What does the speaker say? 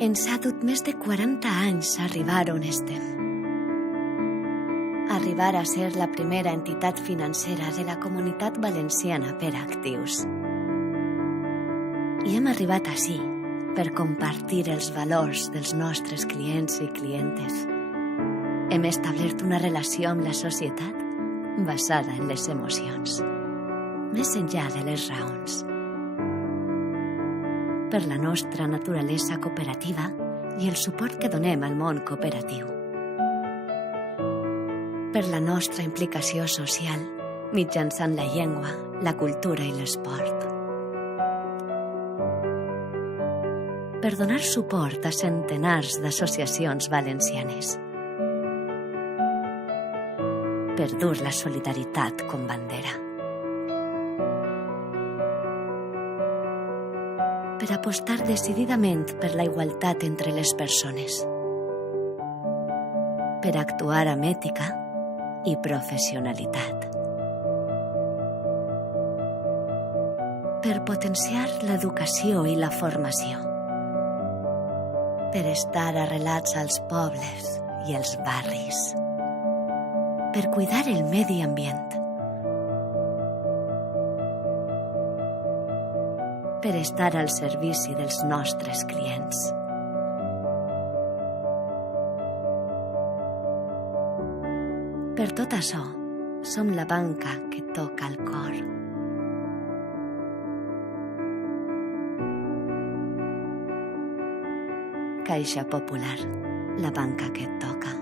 Ens ha dut més de 40 anys arribar on estem. Arribar a ser la primera entitat financera de la Comunitat Valenciana per a actius. I hem arribat ací per compartir els valors dels nostres clients i clientes. Hem establert una relació amb la societat basada en les emocions, més enllà de les raons. Per la nostra naturalesa cooperativa i el suport que donem al món cooperatiu. Per la nostra implicació social mitjançant la llengua, la cultura i l'esport. Per donar suport a centenars d'associacions valencianes. Per dur la solidaritat com bandera. Per apostar decididament per la igualtat entre les persones. Per actuar amb ètica i professionalitat. Per potenciar l'educació i la formació. Per estar arrelats als pobles i els barris. Per cuidar el medi ambient. Per estar al servici dels nostres clients. Per tot això, som la banca que toca el cor. Caixa Popular, la banca que et toca.